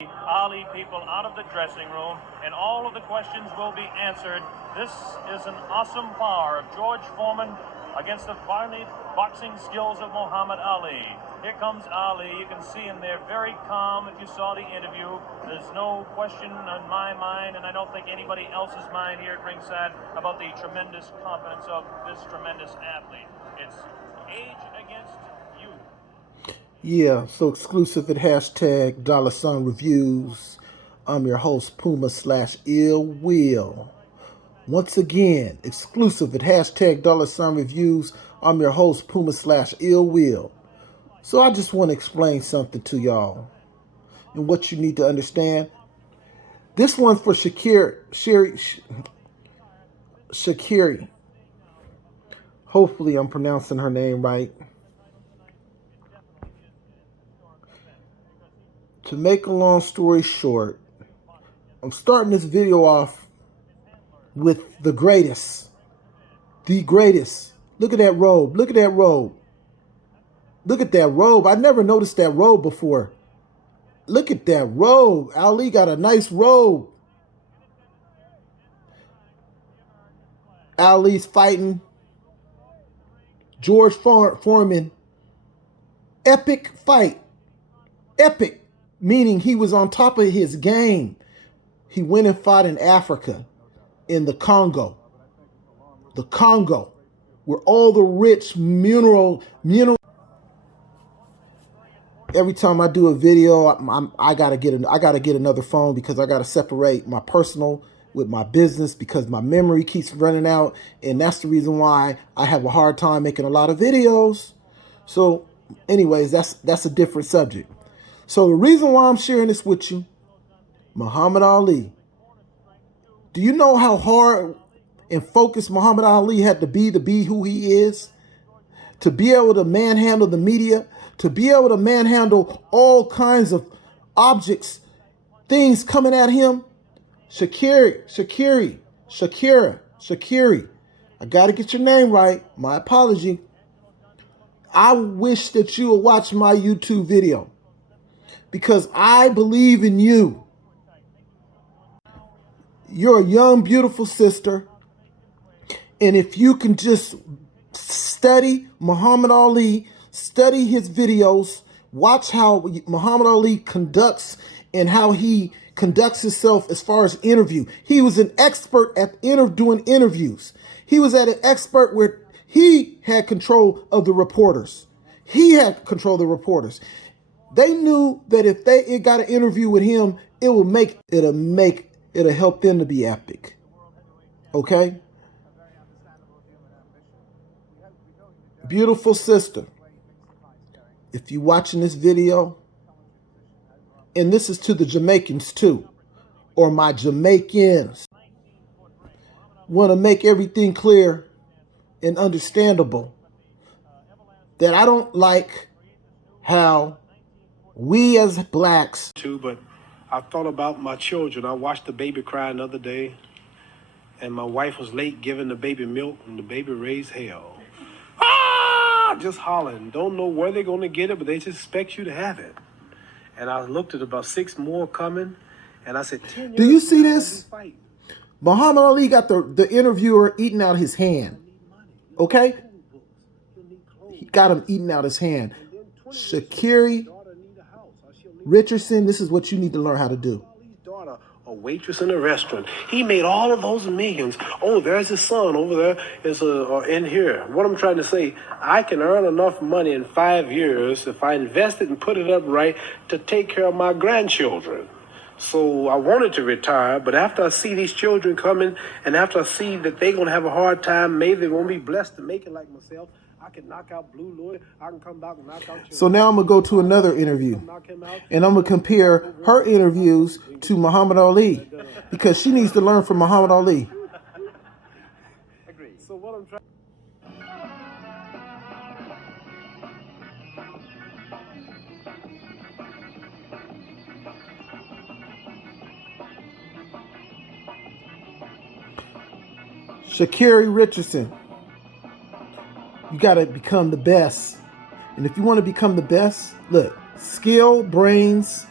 Ali people out of the dressing room, and all of the questions will be answered. This is an awesome power of George Foreman against the finely boxing skills of Muhammad Ali. Here comes Ali. You can see him there very calm. If you saw the interview, there's no question on my mind, and I don't think anybody else's mind here at ringside, about the tremendous confidence of this tremendous athlete. It's age against youth. Yeah, so exclusive at hashtag $ reviews. I'm your host, Puma/Ill Will. Once again, exclusive at hashtag $ reviews. I'm your host, Puma/Ill Will. So I just want to explain something to y'all and what you need to understand. This one's for Sha'Carri. Hopefully I'm pronouncing her name right. To make a long story short, I'm starting this video off with the greatest. The greatest. Look at that robe. Look at that robe. Look at that robe. I never noticed that robe before. Look at that robe. Ali got a nice robe. Ali's fighting George Foreman. Epic fight. Epic. Meaning he was on top of his game. He went and fought in Africa, in the Congo. The Congo, where all the rich mineral. Every time I do a video, I gotta get another phone because I gotta separate my personal with my business because my memory keeps running out, and that's the reason why I have a hard time making a lot of videos. So, anyways, that's a different subject. So the reason why I'm sharing this with you, Muhammad Ali. Do you know how hard and focused Muhammad Ali had to be who he is? To be able to manhandle the media, to be able to manhandle all kinds of objects, things coming at him. Sha'Carri. I got to get your name right. My apology. I wish that you would watch my YouTube video because I believe in you. You're a young, beautiful sister. And if you can just study Muhammad Ali, study his videos, watch how Muhammad Ali conducts and how he conducts himself as far as interview. He was an expert at doing interviews. He was an expert where he had control of the reporters. He had control of the reporters. They knew that if they got an interview with him, it'll help them to be epic. Okay? Beautiful sister. If you're watching this video, and this is to the Jamaicans too, or my Jamaicans, want to make everything clear and understandable that I don't like how we as blacks too, but I thought about my children. I watched the baby cry another day, and my wife was late giving the baby milk, and the baby raised hell. Ah! Just hollering. Don't know where they're going to get it, but they just expect you to have it. And I looked at about 6 more coming, and I said, 10 years. Do you see this? Muhammad Ali got the interviewer eating out his hand. Okay? He got him eating out his hand. Sha'Carri Richardson, this is what you need to learn how to do. A waitress in a restaurant. He made all of those millions. Oh, there's his son over there. Is in here. What I'm trying to say, I can earn enough money in 5 years if I invest it and put it up right to take care of my grandchildren. So I wanted to retire, but after I see these children coming, and after I see that they're gonna have a hard time, maybe they won't be blessed to make it like myself. I can knock out Blue Lloyd. I can come back and knock out. So now I'm gonna go to another interview, and I'm gonna compare her interviews to Muhammad Ali because she needs to learn from Muhammad Ali. Agreed. So what I'm trying. Sha'Carri Richardson. You got to become the best. And if you want to become the best, look, skill, brains,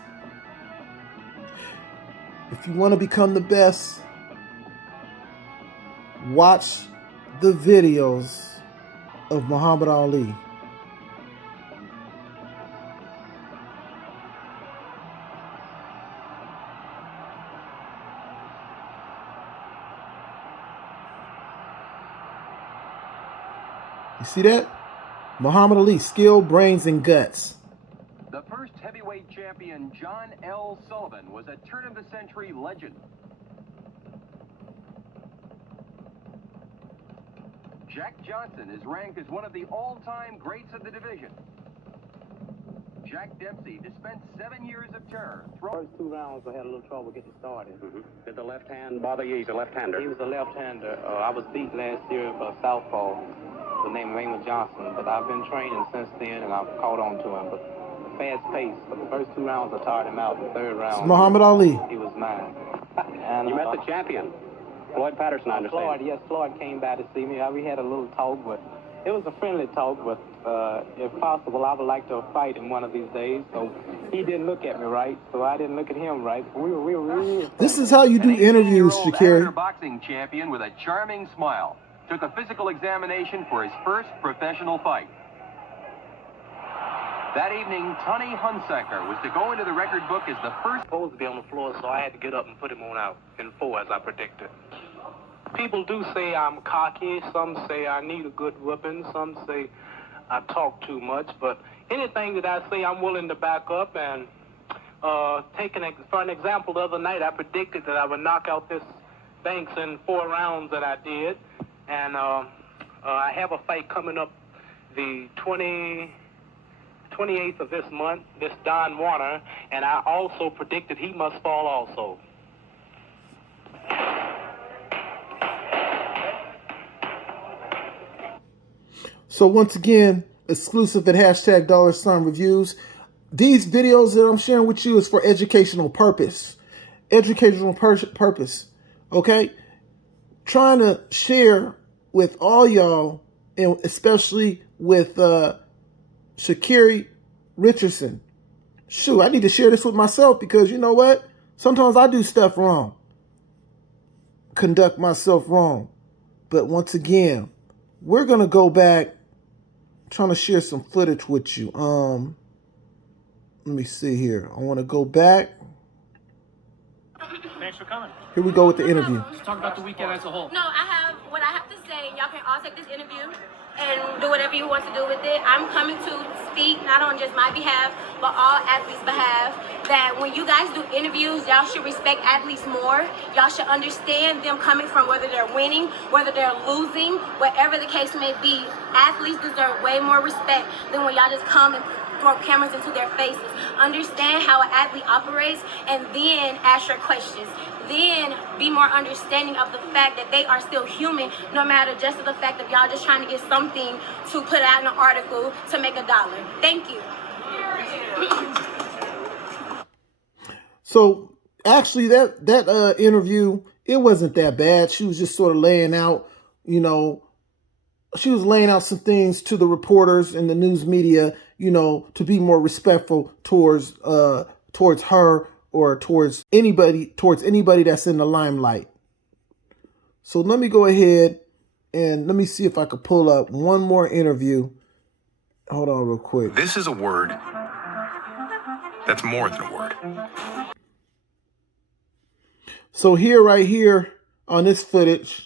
If you want to become the best, watch the videos of Muhammad Ali. You see that? Muhammad Ali, skill, brains, and guts. The first heavyweight champion, John L. Sullivan, was a turn-of-the-century legend. Jack Johnson is ranked as one of the all-time greats of the division. Jack Dempsey dispensed 7 years of terror. First 2 rounds, I had a little trouble getting started. Did the left hand bother you? He's a left-hander. He was a left-hander. I was beat last year by southpaw, the name of Raymond Johnson, but I've been training since then, and I've caught on to him. But the fast pace, but the first 2 rounds, I tired him out. The third round, It's Muhammad Ali. he was mine. And You met the champion, Floyd Patterson, I understand. Floyd, yes, Floyd came by to see me. We had a little talk, but it was a friendly talk, but if possible, I would like to fight him one of these days. So he didn't look at me right, so I didn't look at him right. We were really... This is how you do interviews, An 18-year-old Sha'Carri. amateur boxing champion with a charming smile took a physical examination for his first professional fight. That evening, Tony Hunsaker was to go into the record book as the first... supposed to be on the floor, so I had to get up and put him on out in 4 as I predicted. People do say I'm cocky. Some say I need a good whipping. Some say I talk too much. But anything that I say, I'm willing to back up. And for an example, the other night I predicted that I would knock out this Banks in 4 rounds, and I did. And I have a fight coming up the 28th of this month, this Don Warner, and I also predicted he must fall also. So once again, exclusive at hashtag $ reviews. These videos that I'm sharing with you is for educational purpose. Educational purpose. Okay? Trying to share with all y'all, and especially with Sha'Carri Richardson. Shoot, I need to share this with myself because you know what? Sometimes I do stuff wrong. Conduct myself wrong. But once again, we're going to go back. Trying to share some footage with you. Let me see here. I want to go back. Thanks for coming. Here we go with the interview. Let's talk about the weekend as a whole. No, I have what I have to say. Y'all can all take this interview and do whatever you want to do with it. I'm coming to speak not on just my behalf, but all athletes' behalf. That when you guys do interviews, y'all should respect athletes more. Y'all should understand them coming from whether they're winning, whether they're losing, whatever the case may be. Athletes deserve way more respect than when y'all just come and throw cameras into their faces. Understand how an athlete operates and then ask your questions. Then be more understanding of the fact that they are still human, no matter just the fact of y'all just trying to get something to put out in an article to make $1. Thank you. So actually that interview, it wasn't that bad. She was just sort of laying out, you know, she was laying out some things to the reporters and the news media, you know, to be more respectful towards her or towards anybody that's in the limelight. So let me go ahead and let me see if I could pull up one more interview. Hold on real quick. This is a word that's more than a word. So right here on this footage,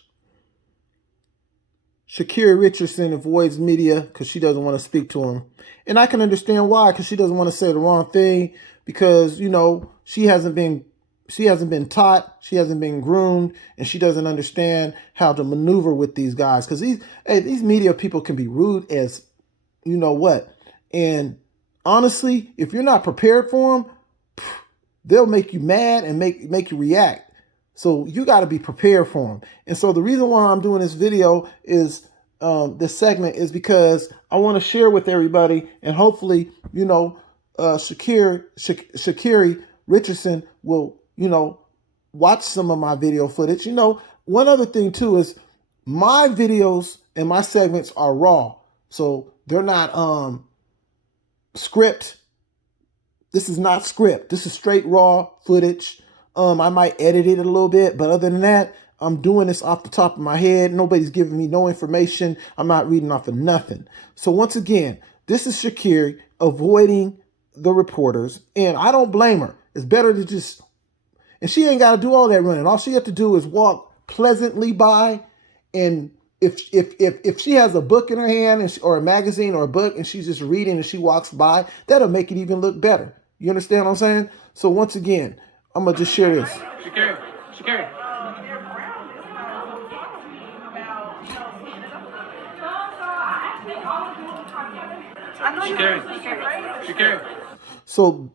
Sha'Carri Richardson avoids media because she doesn't want to speak to him. And I can understand why, because she doesn't want to say the wrong thing, because, you know, she hasn't been taught, she hasn't been groomed, and she doesn't understand how to maneuver with these guys. Because these media people can be rude as you know what. And honestly, if you're not prepared for them, they'll make you mad and make you react. So you got to be prepared for them. And so the reason why I'm doing this video is this segment is because I want to share with everybody, and hopefully, you know, Sha'Carri Richardson will, you know, watch some of my video footage. You know, one other thing too is my videos and my segments are raw. So they're not script. This is not script. This is straight raw footage. I might edit it a little bit, but other than that, I'm doing this off the top of my head. Nobody's giving me no information. I'm not reading off of nothing. So once again, this is Sha'Carri avoiding the reporters, and I don't blame her. It's better to just, and she ain't got to do all that running. All she has to do is walk pleasantly by, and if she has a book in her hand or a magazine or a book and she's just reading and she walks by, that'll make it even look better. You understand what I'm saying? So once again, I'm going to just share this. Sha'Carri. Sha'Carri. Sha'Carri. So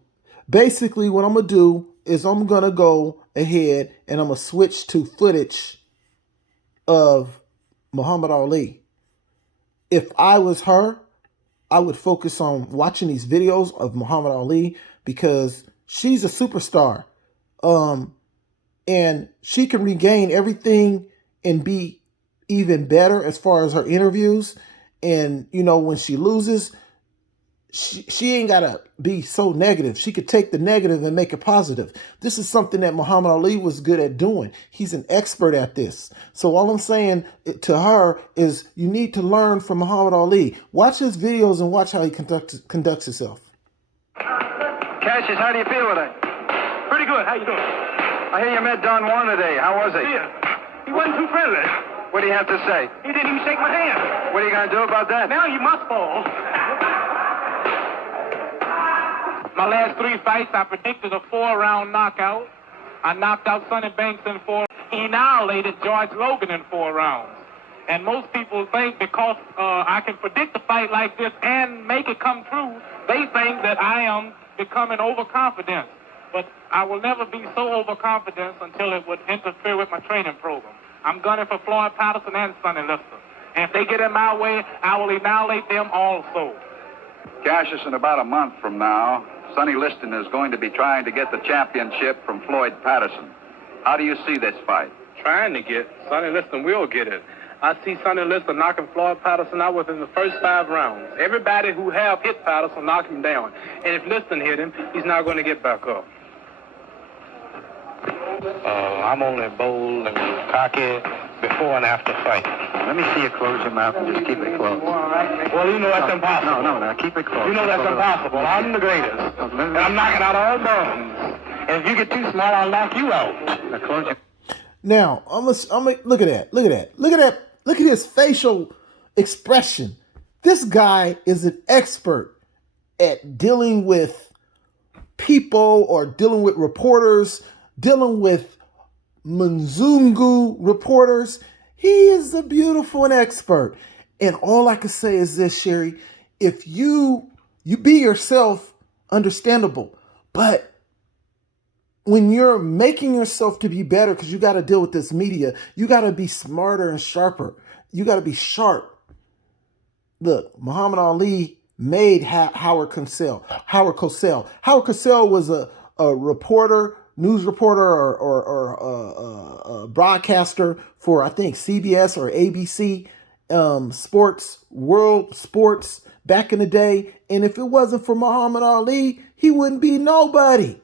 basically what I'm going to do is I'm going to go ahead and I'm going to switch to footage of Muhammad Ali. If I was her, I would focus on watching these videos of Muhammad Ali because she's a superstar. And she can regain everything and be even better as far as her interviews. And, you know, when she loses, she ain't got to be so negative. She could take the negative and make it positive. This is something that Muhammad Ali was good at doing. He's an expert at this. So all I'm saying to her is you need to learn from Muhammad Ali. Watch his videos and watch how he conducts himself. Cassius, how do you feel today? Pretty good. How you doing? I hear you met Don Juan today. How was he? Yeah. He wasn't too friendly. What do you have to say? He didn't even shake my hand. What are you going to do about that? Now you must fall. My last 3 fights, I predicted a 4-round knockout. I knocked out Sonny Banks in 4. He annihilated George Logan in 4 rounds. And most people think because I can predict a fight like this and make it come true, they think that I am becoming overconfident. But I will never be so overconfident until it would interfere with my training program. I'm gunning for Floyd Patterson and Sonny Liston. And if they get in my way, I will annihilate them also. Cassius, in about a month from now, Sonny Liston is going to be trying to get the championship from Floyd Patterson. How do you see this fight? Trying to get, Sonny Liston will get it. I see Sonny Liston knocking Floyd Patterson out within the first 5 rounds. Everybody who have hit Patterson knock him down. And if Liston hit him, he's not going to get back up. I'm only bold and cocky before and after fight. Let me see you close your mouth and just keep it closed. Well, you know that's impossible. No, keep it closed. You know that's impossible. I'm the greatest. And I'm knocking out all bums. And if you get too small, I'll knock you out. Now close your... Now, I'm look at that. Look at his facial expression. This guy is an expert at dealing with people or dealing with reporters, dealing with Mzungu reporters. He is a beautiful and expert. And all I can say is this, Sherry, if you be yourself, understandable. But when you're making yourself to be better, because you got to deal with this media, you got to be smarter and sharper. You got to be sharp. Look, Muhammad Ali made Howard Cosell. Howard Cosell was a reporter, news reporter or a broadcaster for, I think, CBS or ABC sports, world sports back in the day. And if it wasn't for Muhammad Ali, he wouldn't be nobody.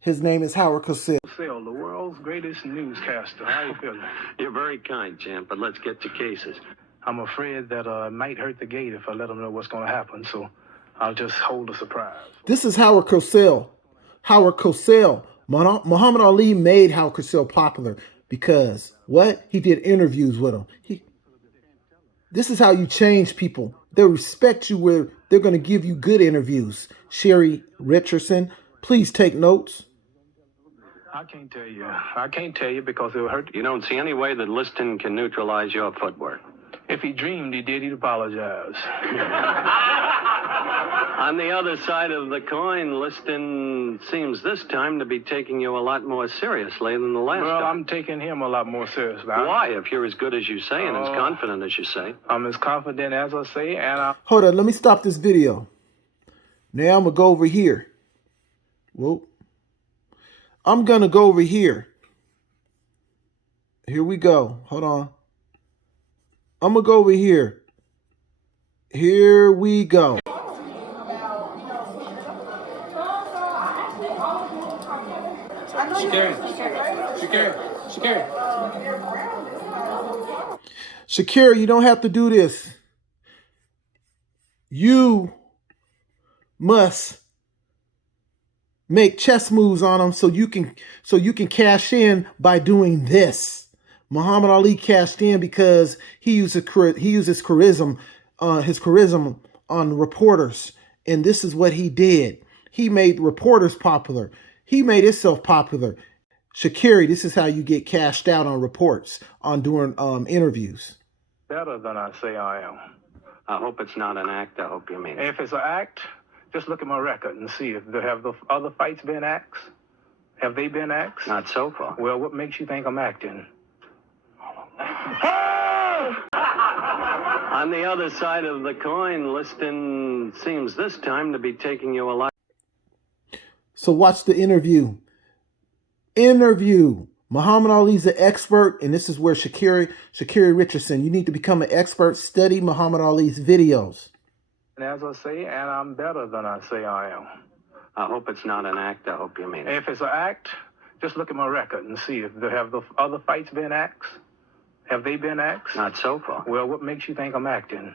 His name is Howard Cosell. The world's greatest newscaster. How you feeling? You're very kind, champ, but let's get to cases. I'm afraid that it might hurt the gate if I let them know what's going to happen, so I'll just hold a surprise. This is Howard Cosell. Howard Cosell. Muhammad Ali made Howard Cosell popular because what? He did interviews with him. This is how you change people. They'll respect you where they're going to give you good interviews. Sha'Carri Richardson, please take notes. I can't tell you. I can't tell you because it'll hurt. You don't see any way that Liston can neutralize your footwork. If he dreamed he did, he'd apologize. On the other side of the coin, Liston seems this time to be taking you a lot more seriously than the last Well, time. I'm taking him a lot more seriously. Why, if you're as good as you say and as confident as you say? I'm as confident as I say, and Hold on, let me stop this video. Now I'm going to go over here. Whoop. I'm going to go over here. Here we go. Hold on. I'm going to go over here. Here we go. Sha'Carri, you don't have to do this. You must make chess moves on them so you can cash in by doing this. Muhammad Ali cashed in because he used his charisma on reporters, and this is what he did. He made reporters popular. He made himself popular. Sha'Carri, this is how you get cashed out on reports, on doing interviews. Better than I say I am. I hope it's not an act. I hope you mean it. If it's an act, just look at my record and see if there have the other fights been acts. Have they been acts? Not so far. Well, what makes you think I'm acting? On the other side of the coin, Liston seems this time to be taking you a lot. So watch the interview. Muhammad Ali's an expert, and this is where Sha'Carri Richardson, you need to become an expert. Study Muhammad Ali's videos. And as I say, and I'm better than I say I am. I hope it's not an act. I hope you mean it. If it's an act, just look at my record and see if there have the other fights been acts. Have they been acts? Not so far. Well, what makes you think I'm acting?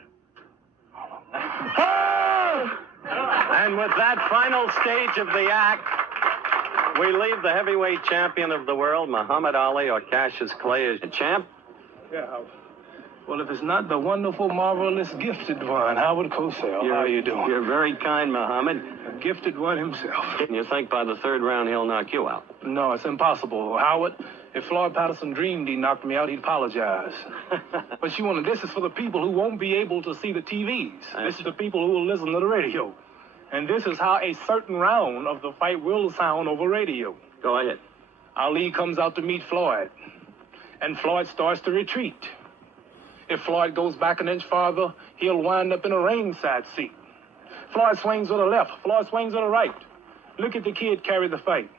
And with that final stage of the act, we leave the heavyweight champion of the world, Muhammad Ali, or Cassius Clay, as the champ. Yeah. Well, if it's not the wonderful, marvelous, gifted one, Howard Cosell, how you doing? You're very kind, Muhammad. A gifted one himself. And you think by the third round he'll knock you out? No, it's impossible, Howard. If Floyd Patterson dreamed he knocked me out, he'd apologize. But you want this is for the people who won't be able to see the TVs. This is the people who will listen to the radio. And this is how a certain round of the fight will sound over radio. Go ahead. Ali comes out to meet Floyd, and Floyd starts to retreat. If Floyd goes back an inch farther, he'll wind up in a ringside seat. Floyd swings to the left. Floyd swings to the right. Look at the kid carry the fight.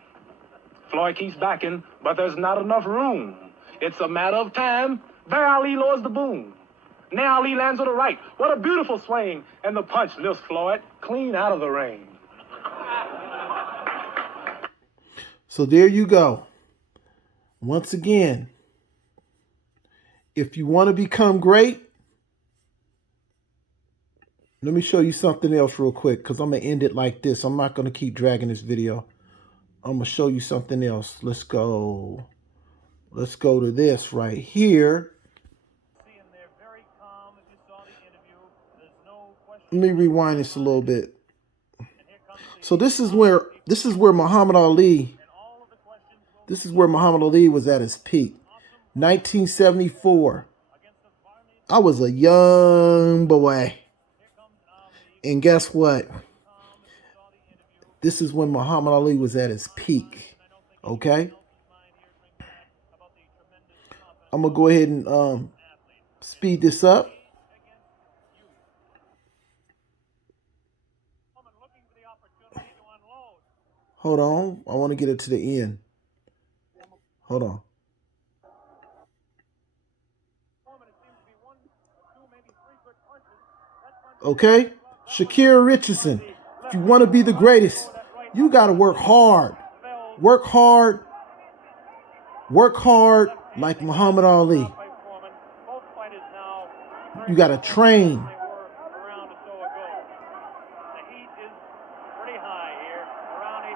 Floyd keeps backing, but there's not enough room. It's a matter of time. There Ali lowers the boom. Now Ali lands to the right. What a beautiful swing. And the punch lifts Floyd clean out of the ring. So there you go. Once again, if you want to become great, let me show you something else real quick, because I'm going to end it like this. I'm not going to keep dragging this video. I'm going to show you something else. Let's go to this right here. Let me rewind this a little bit. So this is where Muhammad Ali was at his peak. 1974. I was a young boy. And guess what? This is when Muhammad Ali was at his peak. Okay? I'm going to go ahead and speed this up. Hold on. I want to get it to the end. Hold on. Okay? Sha'Carri Richardson. If you want to be the greatest, you got to work hard. Work hard. Work hard like Muhammad Ali. You got to train.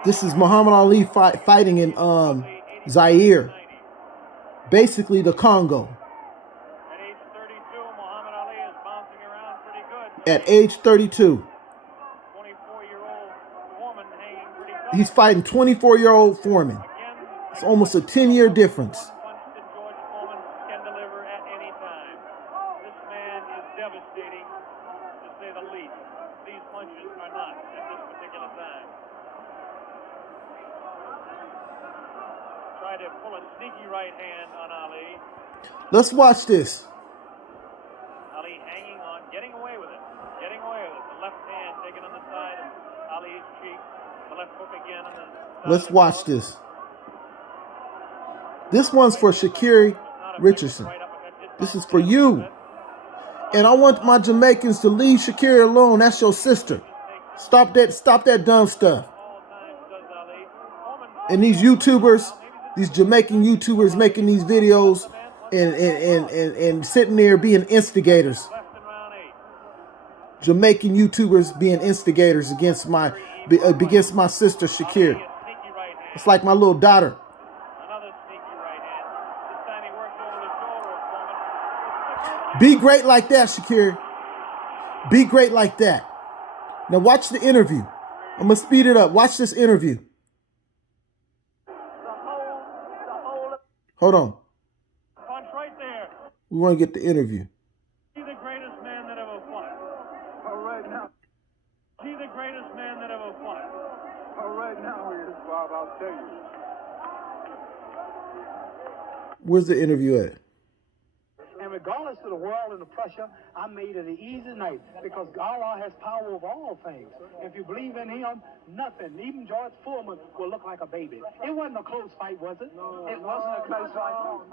This is Muhammad Ali fighting in Zaire. Basically the Congo. At age 32. He's fighting 24-year-old Foreman. It's almost a 10-year difference. Let's watch this. Ali hanging on, getting away with it. Getting away with it. The left hand taken on the side of Ali's cheek. The left hook again on the side. Let's watch this. This one's for Sha'Carri Richardson. This is for you. And I want my Jamaicans to leave Sha'Carri alone. That's your sister. Stop that dumb stuff. And these YouTubers, these Jamaican YouTubers making these videos and sitting there being instigators. Jamaican YouTubers being instigators against my sister Sha'Carri. It's like my little daughter. Be great like that, Sha'Carri. Be great like that. Now watch the interview. I'm going to speed it up. Watch this interview. Hold on. We want to get the interview. He's the greatest man that ever fought. All right now. He's the greatest man that ever fought. All right now he is, Bob, I'll tell you. Where's the interview at? And regardless of the world and the pressure, I made it an easy night because Allah has power over all things. If you believe in Him, nothing, even George Foreman, will look like a baby. It wasn't a close fight, was it? No, it wasn't a close fight. No.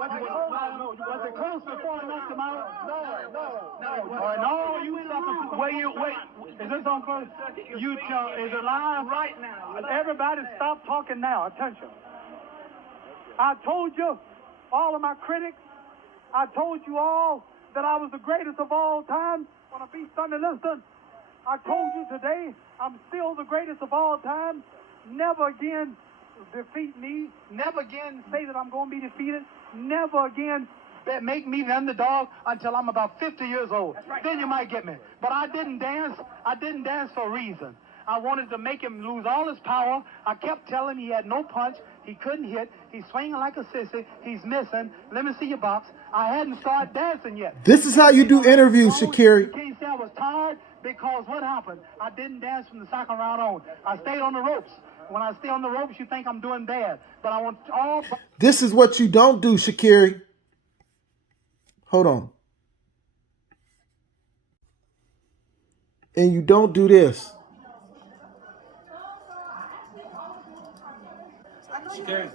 Was it close before I knocked him out? No. You sucker. Wait. Is this on close? You is it live right now? Everybody, stop talking now. Attention. I told you. All of my critics, I told you all that I was the greatest of all time when I beat Sonny Liston. I told you today I'm still the greatest of all time. Never again defeat me. Never again say that I'm going to be defeated. Never again make me the underdog until I'm about 50 years old. Right. Then you might get me. But I didn't dance. I didn't dance for a reason. I wanted to make him lose all his power. I kept telling him he had no punch. He couldn't hit. He's swinging like a sissy. He's missing. Let me see your box. I hadn't started dancing yet. This is how you do interviews, Sha'Carri. You can't say I was tired because what happened? I didn't dance from the second round on. I stayed on the ropes. When I stay on the ropes, you think I'm doing bad. But I want all... This is what you don't do, Sha'Carri. Hold on. And you don't do this. Sha'Carri.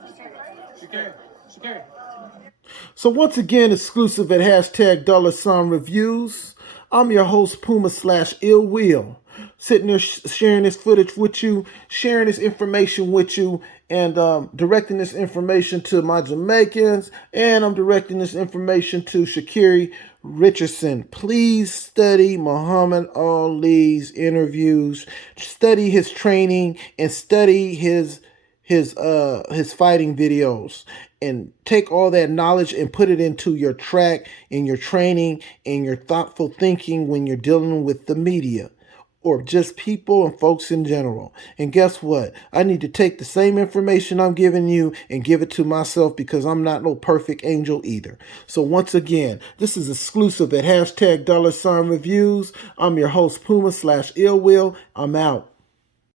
So once again, exclusive at #$ Reviews. I'm your host, Puma/Ill Will. Sitting there sharing this footage with you, sharing this information with you, and directing this information to my Jamaicans, and I'm directing this information to Sha'Carri Richardson. Please study Muhammad Ali's interviews, study his training, and study his fighting videos, and take all that knowledge and put it into your track and your training and your thoughtful thinking when you're dealing with the media or just people and folks in general. And guess what? I need to take the same information I'm giving you and give it to myself because I'm not no perfect angel either. So once again, this is exclusive at #$ Reviews. I'm your host, Puma/Ill Will. I'm out.